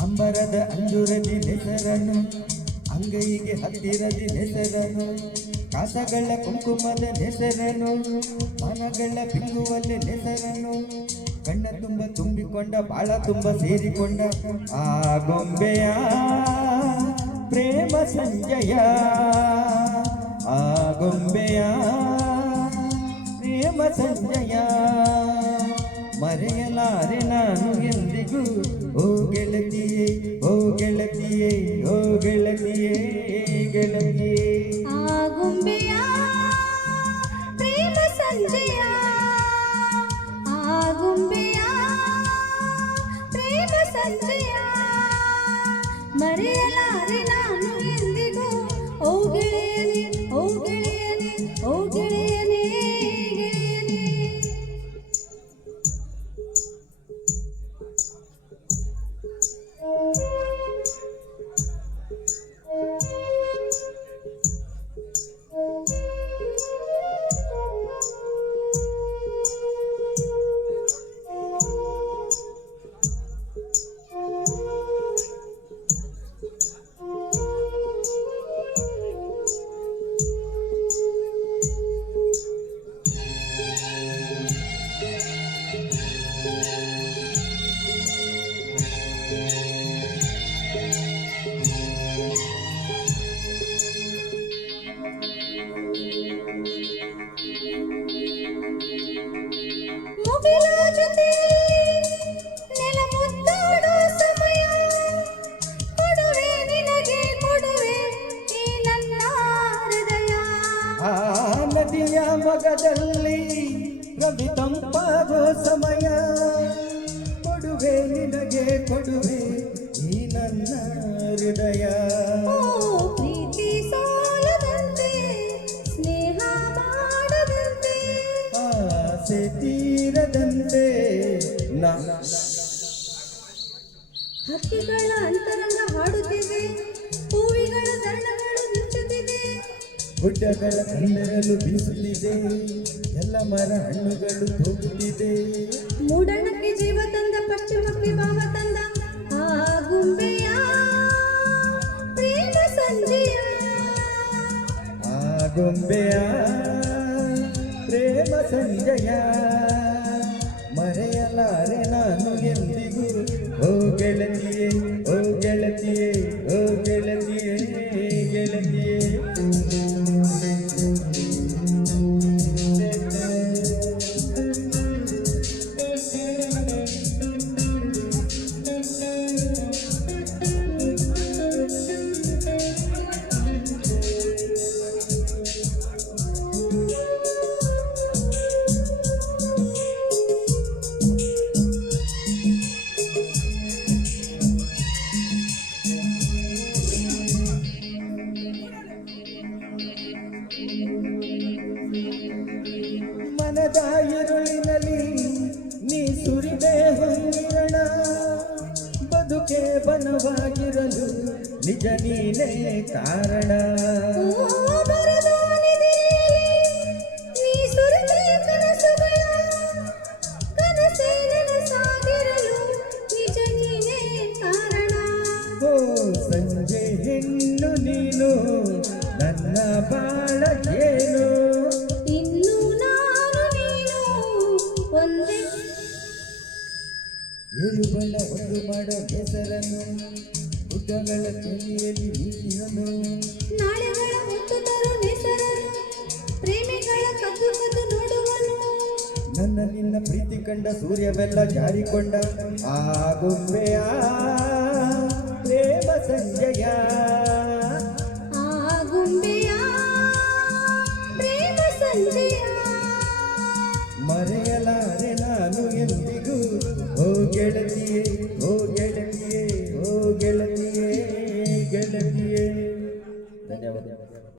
ಅಂಬರದ ಅಂಜುರದಿ ನೆಸರನು ಅಂಗೈಗೆ ಹತ್ತಿರದಿ ನೆಸರನು ಕಾಸಗಳ ಕುಂಕುಮದ ನೆಸರನು ಮನಗಳ ಬಿಂಗುವಲ್ಲಿ ನೆಸರನು ಕಣ್ಣ ತುಂಬ ತುಂಬಿಕೊಂಡ ಬಾಳ ತುಂಬ ಸೇರಿಕೊಂಡ ಆ ಗೊಂಬೆಯ ಪ್ರೇಮ ಸಂಜಯ ಆ ಗೊಂಬೆಯ ಪ್ರೇಮ ಸಂಜಯ ಮರೆಯಲಾರೆ ನಾನು ಎಂದಿಗೂ ಓ ಗೆಳತಿಯೇ ಓ ಗೆಳತಿಯೇ ಓ ಗೆಳತಿಯೇ ಗೆಳತಿಯೇ ಆ ಗೊಂಬೆಯ ಪ್ರೇಮ ಸಂಜಯ ಆ ಗೊಂಬೆಯ ಪ್ರೇಮ ಸಂಜಯ ಮರೆಯಲಾರೆ ನಾನು ಎಂದಿಗೂ ಓ ಗೆಳೆಯನೇ ಓ ಗೆಳೆಯನೇ ಓ ಗೆಳೆಯನೇ ಗೆಳೆಯನೇ ಮುಗಿಲ ಜೊತೆ ನೆಲ ಮುದ್ದಾಡೋ ಸಮಯ ಕೊಡುವೆ ನಿನಗೆ ಕೊಡುವೆ ಈ ನನ್ನ ಹೃದಯ ಆ ನದಿಯ ಮೊಗದಲ್ಲಿ ರವಿ ತಂಪಾಗೋ ಸಮಯ ಕೊಡುವೆ ನಿನಗೆ ಕೊಡುವೆ ಈ ನನ್ನ ಹೃದಯ ಓ ಪ್ರೀತಿ ಸಾಲದಂತೆ ಸ್ನೇಹ ಮಾಡದಂತೆ ಆಸೆ ತೀರದಂತೆ ಹಕ್ಕಿಗಳ ಅಂತರಂಗ ಹಾಡುತ್ತಿದೆ ಹೂವಿಗಳ ದರ್ಣಗಳು ಮಿಂಚುತ್ತಿದೆ ಗುಡ್ಡಗಳ ಕಣ್ಣರಲು ಬೀಸುತ್ತಿದೆ ಎಲ್ಲ ಮರ ಹಣ್ಣುಗಳು ತೂಗುತ್ತಿದೆ ಮೂಡಣಕ್ಕೆ ಜೀವ ತಂದ ಪಶ್ಚಿಮಕ್ಕೆ ಭಾವ ತಂದ ಆ ಗುಂಬೆಯ ಪ್ರೇಮ ಸಂಜೆಯ ಆ ಗೊಂಬೆಯ ಪ್ರೇಮ ಸಂಜಯ ಮರೆಯಲಾರೆ ನಾನು ಎಂದಿಗೂ ಓ ಗೆಳತಿಯೇ ಓ ಗೆಳತಿಯೇ ಓ ಗೆಳತಿಯೇ ಗೆಳತಿಯೇ ಮನದ ಈರುಳಿನಲ್ಲಿ ನೀ ಸುರಿದೆ ಹೊಂದಿರಣ ಬದುಕೆ ಬನವಾಗಿರಲು ನಿಜ ನೀನೇ ಕಾರಣ ಓ ಬರದ ನಿಧಿಯಲ್ಲಿ ನೀ ಸುರಿದೆ ಕನಸುಗಳ ಕನಸೇ ನನಸಾಗಿರಲು ನಿಜ ನೀನೇ ಕಾರಣ ಓ ಸಂಜೆ ಹೆಣ್ಣು ನೀನು ನನ್ನ ಬಾಳ ಏನು ಇನ್ನು ನಾನು ನೀನು ಒಂದೇ ಏಳು ಬಣ್ಣ ಒಂದು ಮಾಡೋ ಹೆಸರನ್ನು ಗುಡ್ಡಗಳ ಕೆನೆಯಲ್ಲಿ ನೀನು ನಾಳೆಗಳ ಮುತ್ತು ತರು ನೆಸರನು ಪ್ರೇಮಿಗಳ ಕದ್ದು ಕದ್ದು ನೋಡುವನು ನನ್ನ ನಿನ್ನ ಪ್ರೀತಿ ಕಂಡ ಸೂರ್ಯವೆಲ್ಲ ಜಾರಿಕೊಂಡ ಆ ಗೊಂಬೆಯ ಪ್ರೇಮ ಸಂಜಯ ಆ ಗುಂಬೆಯ ಪ್ರೇಮ ಸಂಜೆಯ ಮರೆಯಲಾರೆ ನಾನು ಎಂದಿಗೂ ಓ ಗೆಳತಿ